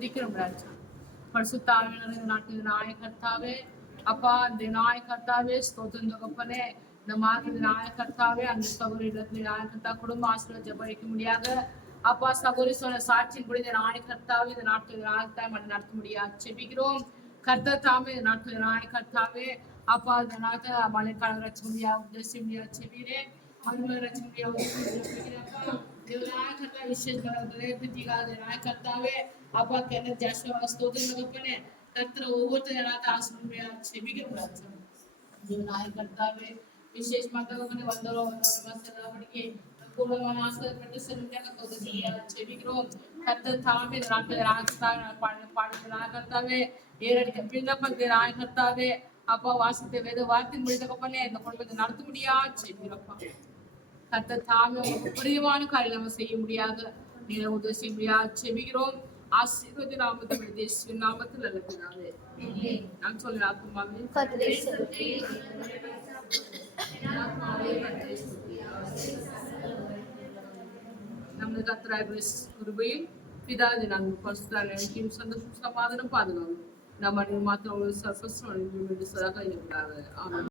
துதிக்கிறோம் ராஜா. பரிசுத்தாவியான இந்த நாட்டில் நாய கர்த்தாவே அப்பா, இந்த நாய கர்த்தாவே ஸ்தோத்திரம் தகப்பனே. இந்த மாதிரி நாய கர்த்தாவே அந்த சகோதரி இடத்துல நாய கர்த்தா குடும்ப ஆசிரியர் ஜெபரிக்க முடியாத அப்பா சகோதரி சொன்ன சாட்சியின் கூட இந்த நாய கர்த்தாவே இந்த நாட்டில் நாயத்தாய் மணி நடத்த முடியாது செபிக்கிறோம். கர்த்தர் தாமே இந்த நாட்டில் நாய கர்த்தாவே அப்பா இந்த நாட்டை மழைக்கால ரச்ச முடியாது உதேசி முடியாது செபிக்கிறேன். மண்மலை ரச்ச முடியாது विशेष करतावे आपा कहने जाशवा स्तोत्र लगपने तत्र ओवत जनाता आश्रम छेबिगे नाय करतावे विशेष माता को वंदरो वंदरो मस्तके पूर्व मानस प्रतिसंख्या का तोदसिया छेबिग्रो तत्र थामे रात रास्ता पाड़ ना करतावे ஏரடி பின்னப்பங்க நாய் கர்த்தாவே அப்பா வாசித்த வேத வார்த்தை முடிதகப்பனே இந்த குடும்பத்தை நடத்த முடியாது செபிக்கிறப்பா. கர்த்தர் தாமே பிரியமான காரியம் நம்ம செய்ய முடியாது நீங்க உதவி செய்ய முடியாது செபிக்கிறோம். ஆசீர்வாத நாமத்தில் இயேசுவின் நாமத்தில் அல்லது நான் சொல்ல ஆத்மாவே நமது கர்த்தராகிய கிருபையும் பிதாவின் அன்பும் பரிசுத்த சந்தோஷம் சமாதானம் பாதுகாக்கும் நம்ம மாத்திரம் ஒரு சர்வஸ்வம் சதா இருக்கிறார்கள். ஆமென்.